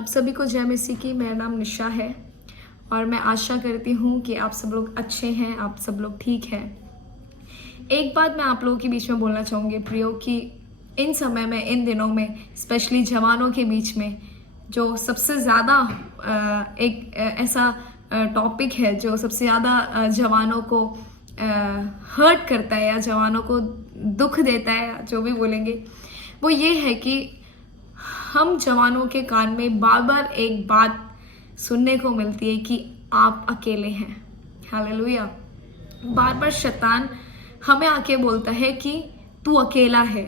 आप सभी को जय मसीह की। मेरा नाम निशा है और मैं आशा करती हूँ कि आप सब लोग अच्छे हैं, आप सब लोग ठीक हैं। एक बात मैं आप लोगों के बीच में बोलना चाहूँगी प्रियो, कि इन समय में, इन दिनों में, स्पेशली जवानों के बीच में जो सबसे ज़्यादा एक ऐसा टॉपिक है जो सबसे ज़्यादा जवानों को हर्ट करता है या जवानों को दुख देता है, जो भी बोलेंगे, वो ये है कि हम जवानों के कान में बार बार एक बात सुनने को मिलती है कि आप अकेले हैं। हालेलुया। बार बार शैतान हमें आके बोलता है कि तू अकेला है,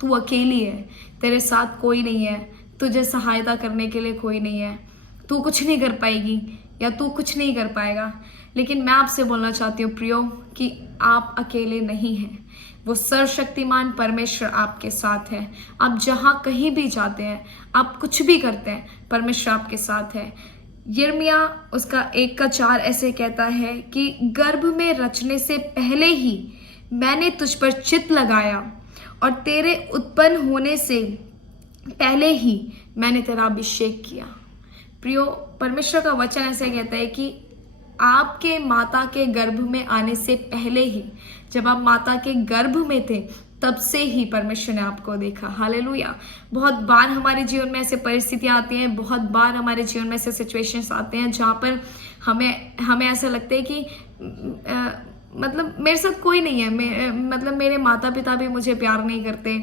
तू अकेली है, तेरे साथ कोई नहीं है, तुझे सहायता करने के लिए कोई नहीं है, तू कुछ नहीं कर पाएगी या तू कुछ नहीं कर पाएगा। लेकिन मैं आपसे बोलना चाहती हूँ प्रियो कि आप अकेले नहीं हैं। वो सर्वशक्तिमान परमेश्वर आपके साथ है। आप जहाँ कहीं भी जाते हैं, आप कुछ भी करते हैं, परमेश्वर आपके साथ है। यिर्मयाह उसका 1:4 ऐसे कहता है कि गर्भ में रचने से पहले ही मैंने तुझ पर चित्त लगाया और तेरे उत्पन्न होने से पहले ही मैंने तेरा अभिषेक किया। प्रियो, परमेश्वर का वचन ऐसे कहता है कि आपके माता के गर्भ में आने से पहले ही, जब आप माता के गर्भ में थे, तब से ही परमेश्वर ने आपको देखा। हालेलुया। बहुत बार हमारे जीवन में ऐसे परिस्थितियां आती हैं, बहुत बार हमारे जीवन में ऐसे सिचुएशंस आते हैं जहाँ पर हमें ऐसा लगता है कि मतलब मेरे साथ कोई नहीं है, मतलब मेरे माता पिता भी मुझे प्यार नहीं करते,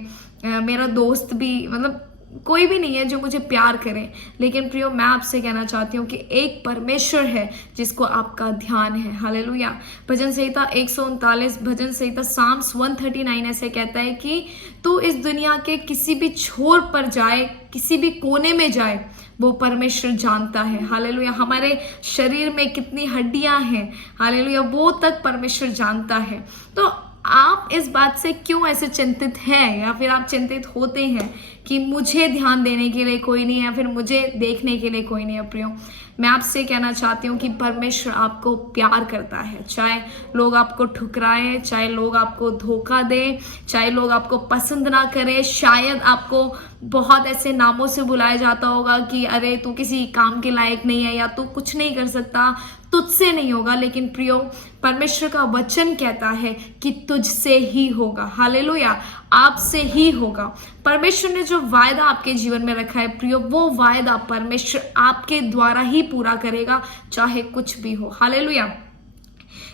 मेरा दोस्त भी, मतलब कोई भी नहीं है जो मुझे प्यार करे। लेकिन प्रियो, मैं आपसे कहना चाहती हूँ कि एक परमेश्वर है जिसको आपका ध्यान है। हालेलुया। भजन संहिता 139, भजन संहिता साम्स 139 ऐसे कहता है कि तू इस दुनिया के किसी भी छोर पर जाए, किसी भी कोने में जाए, वो परमेश्वर जानता है। हालेलुया। हमारे शरीर में कितनी हड्डियां हैं, हालेलुया, वो तक परमेश्वर जानता है। तो आप इस बात से क्यों ऐसे चिंतित हैं या फिर आप चिंतित होते हैं कि मुझे ध्यान देने के लिए कोई नहीं है या फिर मुझे देखने के लिए कोई नहीं है? प्रियो, मैं आपसे कहना चाहती हूँ कि परमेश्वर आपको प्यार करता है। चाहे लोग आपको ठुकराएं, चाहे लोग आपको धोखा दें, चाहे लोग आपको पसंद ना करें, शायद आपको बहुत ऐसे नामों से बुलाया जाता होगा कि अरे तू किसी काम के लायक नहीं है या तू कुछ नहीं कर सकता, तुझसे नहीं होगा। लेकिन प्रियो, परमेश्वर का वचन कहता है कि तुझसे ही होगा। हालेलुया। आपसे ही होगा। परमेश्वर ने जो वायदा आपके जीवन में रखा है प्रियो, वो वायदा परमेश्वर आपके द्वारा ही पूरा करेगा, चाहे कुछ भी हो। हालेलुया।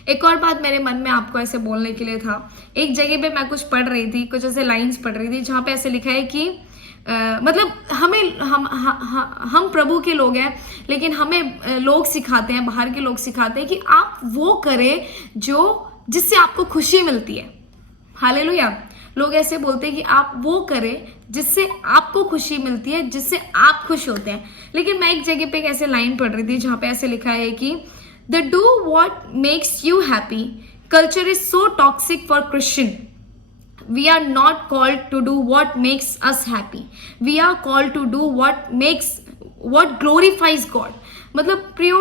एक और बात मेरे मन में आपको ऐसे बोलने के लिए था। एक जगह पे मैं कुछ पढ़ रही थी, कुछ ऐसे लाइंस पढ़ रही थी जहाँ पे ऐसे लिखा है कि मतलब हम प्रभु के लोग हैं, लेकिन हमें लोग सिखाते हैं, बाहर के लोग सिखाते हैं कि आप वो करें जिससे आपको खुशी मिलती है। हालेलुया। लोग ऐसे बोलते हैं कि आप वो करें जिससे आपको खुशी मिलती है, जिससे आप खुश होते हैं। लेकिन मैं एक जगह पे एक ऐसे लाइन पढ़ रही थी जहाँ पे ऐसे लिखा है कि the do what makes you happy culture is so toxic for Christian. We are not called to do what makes us happy. We are called to do what glorifies God. मतलब प्रियो,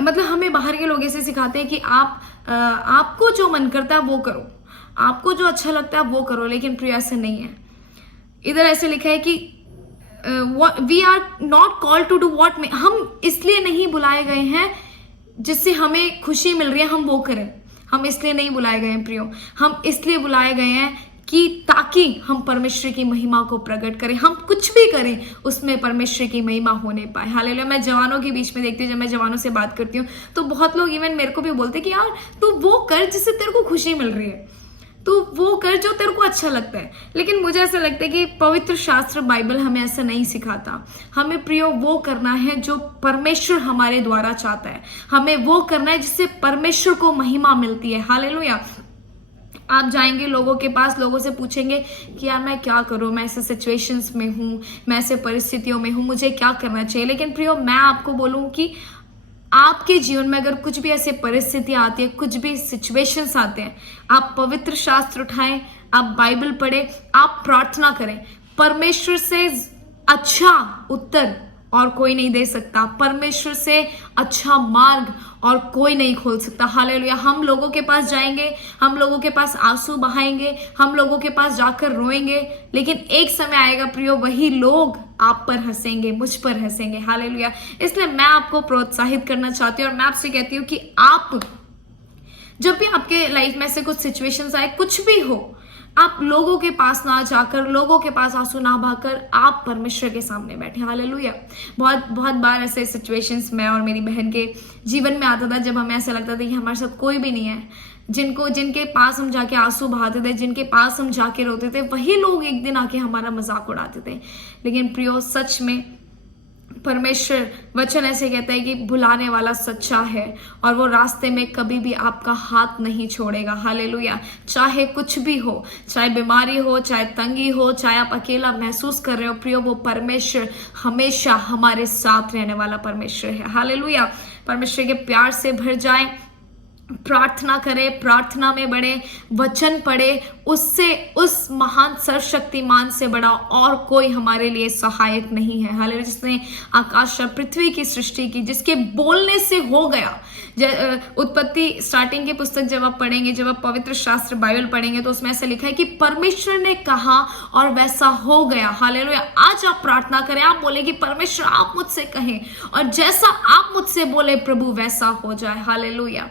मतलब हमें बाहर के लोग ऐसे सिखाते हैं कि आपको जो मन करता है वो करो, आपको जो अच्छा लगता है वो करो। लेकिन प्रियो, ऐसे नहीं है। इधर ऐसे लिखा है कि we are not called to do what हम इसलिए नहीं बुलाए गए हैं जिससे हमें खुशी मिल रही है हम वो करें। हम इसलिए नहीं बुलाए गए हैं प्रियो, हम इसलिए बुलाए गए हैं कि ताकि हम परमेश्वर की महिमा को प्रकट करें। हम कुछ भी करें उसमें परमेश्वर की महिमा होने पाए। हालेलुया। मैं जवानों के बीच में देखती हूँ, जब मैं जवानों से बात करती हूँ तो बहुत लोग इवन मेरे को भी बोलते हैं कि यार तू वो कर जिससे तेरे को खुशी मिल रही है, तू वो कर जो तेरे को अच्छा लगता है। लेकिन मुझे ऐसा लगता है कि पवित्र शास्त्र बाइबल हमें ऐसा नहीं सिखाता। हमें प्रियो वो करना है जो परमेश्वर हमारे द्वारा चाहता है। हमें वो करना है जिससे परमेश्वर को महिमा मिलती है। हालेलुया। आप जाएंगे लोगों के पास, लोगों से पूछेंगे कि यार मैं क्या करूं, मैं ऐसे सिचुएशंस में हूं, मैं ऐसे परिस्थितियों में हूं, मुझे क्या करना चाहिए। लेकिन प्रियो, मैं आपको बोलूं कि आपके जीवन में अगर कुछ भी ऐसे परिस्थितियां आती है, कुछ भी सिचुएशंस आते हैं, आप पवित्र शास्त्र उठाएं, आप बाइबल पढ़ें, आप प्रार्थना करें। परमेश्वर से अच्छा उत्तर और कोई नहीं दे सकता, परमेश्वर से अच्छा मार्ग और कोई नहीं खोल सकता। हालेलुया। हम लोगों के पास जाएंगे, हम लोगों के पास आंसू बहाएंगे, हम लोगों के पास जाकर रोएंगे, लेकिन एक समय आएगा प्रियो, वही लोग आप पर हंसेंगे, मुझ पर हंसेंगे। हालेलुया। इसलिए मैं आपको प्रोत्साहित करना चाहती हूँ और मैं आपसे कहती हूँ कि आप जब भी आपके लाइफ में से कुछ सिचुएशंस आए, कुछ भी हो, आप लोगों के पास ना जाकर, लोगों के पास आंसू ना बहाकर, आप परमेश्वर के सामने बैठे। हालेलुया। बहुत बहुत बार ऐसे सिचुएशंस मैं और मेरी बहन के जीवन में आता था जब हमें ऐसा लगता था कि हमारे साथ कोई भी नहीं है, जिनके पास हम जाके आंसू बहाते थे, जिनके पास हम जाके रोते थे, वही लोग एक दिन आके हमारा मजाक उड़ाते थे। लेकिन प्रियो, सच में परमेश्वर वचन ऐसे कहता है कि बुलाने वाला सच्चा है और वो रास्ते में कभी भी आपका हाथ नहीं छोड़ेगा। हालेलुया। चाहे कुछ भी हो, चाहे बीमारी हो, चाहे तंगी हो, चाहे आप अकेला महसूस कर रहे हो, प्रियो, वो परमेश्वर हमेशा हमारे साथ रहने वाला परमेश्वर है। हालेलुया। परमेश्वर के प्यार से भर जाए, प्रार्थना करें, प्रार्थना में बढ़े, वचन पढ़े, उससे, उस महान सर्वशक्तिमान से बड़ा और कोई हमारे लिए सहायक नहीं है। हालेलुया। जिसने आकाश और पृथ्वी की सृष्टि की, जिसके बोलने से हो गया। उत्पत्ति स्टार्टिंग की पुस्तक जब आप पढ़ेंगे, जब आप पवित्र शास्त्र बाइबल पढ़ेंगे, तो उसमें ऐसा लिखा है कि परमेश्वर ने कहा और वैसा हो गया। हालेलुया। आज आप प्रार्थना करें, आप बोले कि परमेश्वर आप मुझसे कहें और जैसा आप मुझसे बोले प्रभु वैसा हो जाए। हालेलुया।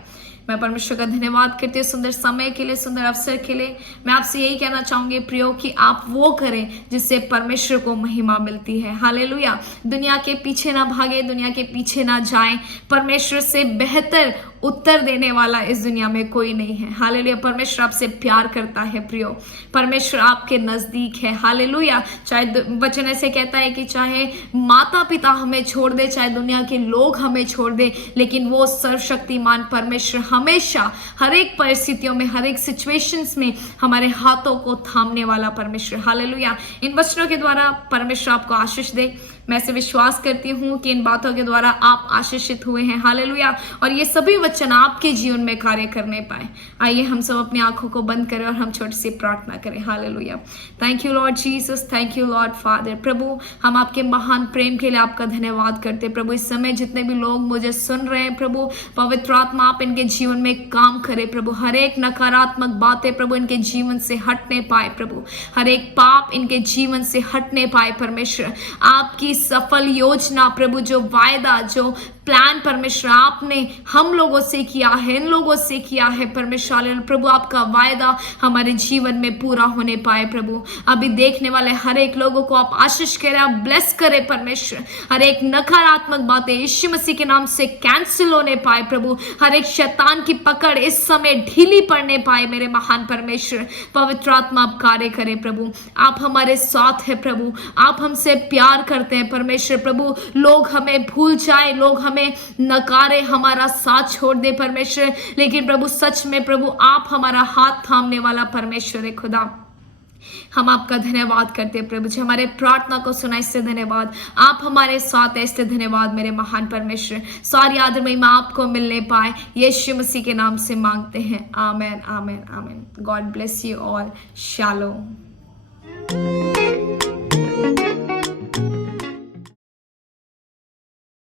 मैं परमेश्वर का धन्यवाद करती हूँ सुंदर समय के लिए, सुंदर अवसर के लिए। मैं आपसे यही कहना चाहूंगी प्रियो कि आप वो करें जिससे परमेश्वर को महिमा मिलती है। हालेलुया। दुनिया के पीछे ना भागे, दुनिया के पीछे ना जाएं। परमेश्वर से बेहतर उत्तर देने वाला इस दुनिया में कोई नहीं है। हालेलुया। परमेश्वर आपसे प्यार करता है प्रियो, परमेश्वर आपके नजदीक है। हालेलुया। चाहे वचन ऐसे कहता है कि चाहे माता पिता हमें छोड़ दे, चाहे दुनिया के लोग हमें छोड़ दे, लेकिन वो सर्वशक्तिमान परमेश्वर हमेशा हर एक परिस्थितियों में, हर एक सिचुएशंस में हमारे हाथों को थामने वाला परमेश्वर। हालेलुया। इन वचनों के द्वारा परमेश्वर आपको आशीष दे। मैं ऐसे विश्वास करती हूँ कि इन बातों के द्वारा आप आशीषित हुए हैं। हालेलुया। और ये सभी वचन आपके जीवन में कार्य करने पाए। आइए हम सब अपनी आंखों को बंद करें और हम छोटी सी प्रार्थना करें। Hallelujah. Thank you lord Jesus, thank you lord father. प्रभु, हम आपके महान प्रेम के लिए आपका धन्यवाद करते हैं। प्रभु, इस समय जितने भी लोग मुझे सुन रहे हैं, प्रभु पवित्र आत्मा आप इनके जीवन में काम करे। प्रभु, हर एक नकारात्मक बातें प्रभु इनके जीवन से हटने पाए। प्रभु, हर एक पाप इनके जीवन से हटने पाए। परमेश्वर, आपकी सफल योजना प्रभु, जो वायदा, जो प्लान परमेश्वर आपने हम लोगों से किया है, इन लोगों से किया है परमेश्वर, प्रभु आपका वायदा हमारे जीवन में पूरा होने पाए। प्रभु, अभी देखने वाले हर एक लोगों को आप आशीष करें, आप ब्लेस करें परमेश्वर। हर एक नकारात्मक बातें यीशु मसीह के नाम से कैंसिल होने पाए। प्रभु, हर एक शैतान की पकड़ इस समय ढीली पड़ने पाए। मेरे महान परमेश्वर, पवित्र आत्मा आप कार्य करें। प्रभु, आप हमारे साथ है। प्रभु, आप हमसे प्यार करते हैं परमेश्वर। प्रभु, लोग हमें भूल जाए, लोग हमें नकारे, हमारा साथ छोड़ दे परमेश्वर, लेकिन प्रभु सच में प्रभु आप हमारा हाथ थामने वाला परमेश्वर है। खुदा, हम आपका धन्यवाद करते हैं प्रभु जी, हमारे प्रार्थना को सुना इससे धन्यवाद। आप हमारे साथ है इससे धन्यवाद मेरे महान परमेश्वर। सारी आदर महिमा आपको मिलने पाए, यीशु मसीह के नाम से मांगते हैं। Amen, amen, amen. God bless you all. Shalom.